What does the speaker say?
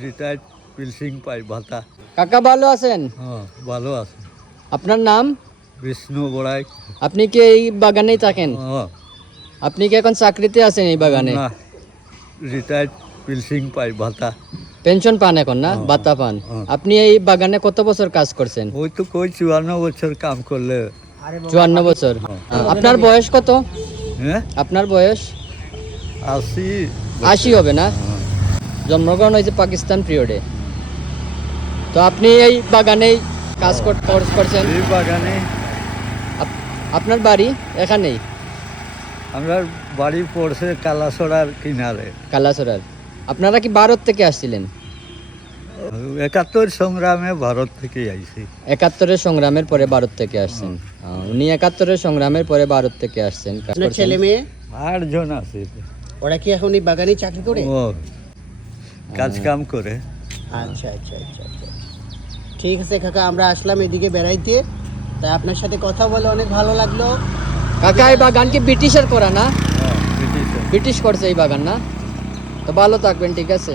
Retired পিলসিং পাই ভাতা। কাকা ভালো আছেন? হ্যাঁ, ভালো আছে। আপনার নাম? বিষ্ণু বড়াই। আপনি কি এই বাগানেই থাকেন? হ্যাঁ, আপনি কি এখন চাকরিতে আছেন এই বাগানে? না, রিটায়ার্ড পিলসিং পাই ভাতা। পেনশন পান এখন না? হ্যাঁ, ভাতা পান। হ্যাঁ। আপনি এই বাগানে কত বছর কাজ করছেন? ওই তো কই 54 বছর কাম করলে। 54 বছর। আপনার বয়স কত? হ্যাঁ, আপনার বয়স 80 80 হবে না? হ্যাঁ। জন্মগ্রহণ হয়েছে পাকিস্তান পিরিয়ডে। তো আপনি এই বাগানেই কাজ করছেন? এই বাগানে আপনার বাড়ি এখানেই? আমরা বাড়ি পড়ছে কালাছড়ার কিনারে। কালাসরার। আপনারা কি ভারত থেকে আসছিলেন? 71 সংগ্রামে ভারত থেকে আইছি। 71-এর সংগ্রামের পরে ভারত থেকে আসছেন। উনি 71-এর সংগ্রামের পরে ভারত থেকে আসছেন। কাজ আপনার করছেন। ছেলে মেয়ে 8 জন আছে। ওরা কি এখন এই বাগানে চাকরি করে? ও কাজ কাম করে। আচ্ছা আচ্ছা আচ্ছা আচ্ছা ঠিক আছে কাকা, আমরা আসলাম এদিকে বেড়াইতে, তাই আপনার সাথে কথা বলে অনেক ভালো লাগলো। কাকা এই বাগান কি ব্রিটিশের করা না? হ্যাঁ, ব্রিটিশ। ব্রিটিশ করছে এই বাগান না? তো ভালো থাকবেন, ঠিক আছে।